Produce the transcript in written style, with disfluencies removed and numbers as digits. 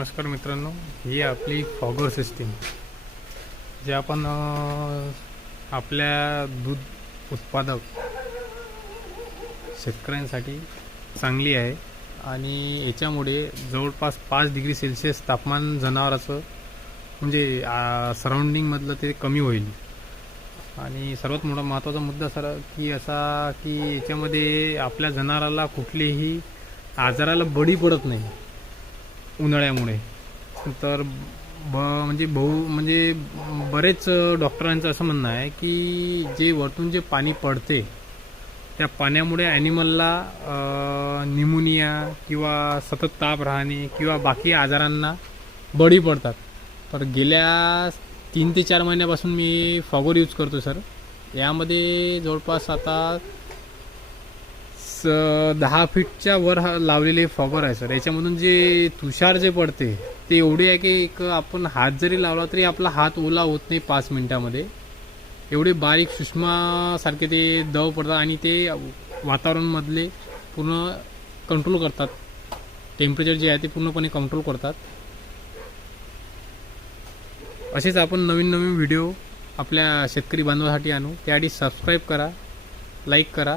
नमस्कार मित्रांनो, ही आपली फॉगर सिस्टीम जे आपण आपल्या दूध उत्पादक शेतकऱ्यांसाठी चांगली आहे आणि याच्यामुळे जवळपास 5 डिग्री सेल्सिअस तापमान जनावराचं म्हणजे सराउंडिंगमधलं ते कमी होईल. आणि सर्वात मोठा महत्त्वाचा मुद्दा की याच्यामध्ये आपल्या जनावराला कुठलेही आजाराला बळी पडत नाही उन्हाळ्यामुळे. तर म्हणजे बरेच डॉक्टरांचं असं म्हणणं आहे की जे वरतून जे पाणी पडते त्या पाण्यामुळे ॲनिमलला निमोनिया किंवा सतत ताप राहणे किंवा बाकी आजारांना बळी पडतात. तर गेल्या 3 ते 4 महिन्यापासून मी फॉगर यूज करतो सर. यामध्ये जवळपास आता 10 फीटच्या वर लावलेले फॉगर आहे सर. याच्यामधून जे तुषार जे पडते ते एवढे आहे की आपण हात जरी लावला तरी आपला हात ओला होत नाही 5 मिनिटामध्ये. एवढे बारीक सूक्ष्मासारखे ते दव पडतात आणि ते वातावरणमधले पूर्ण कंट्रोल करतात. टेम्परेचर जे आहे ते पूर्णपणे कंट्रोल करतात. असेच आपण नवीन नवीन व्हिडिओ आपल्या शेतकरी बांधवासाठी आणू. त्यासाठी सबस्क्राईब करा, लाईक करा.